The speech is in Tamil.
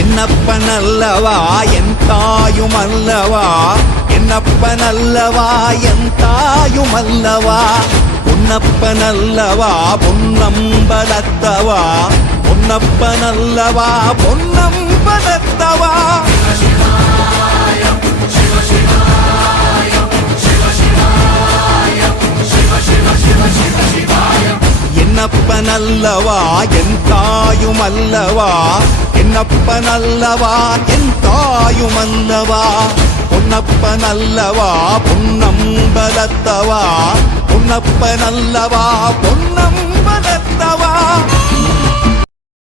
என்னப்பனல்லவா என் தாயுமல்லவா, என்னப்பனல்லவா என் தாயுமல்லவா, பொன்னப்பனல்லவா பொன்னம்பலத்தவா, பொன்னப்பனல்லவா பொன்னம்பலத்தவா. என்னப்பனல்லவா என் தாயுமல்லவா, என்னப்பனல்லவா என் தாயுமல்லவா, பொன்னப்பனல்லவா பொன்னம்பலத்தவா, பொன்னப்பனல்லவா பொன்னம்பலத்தவா.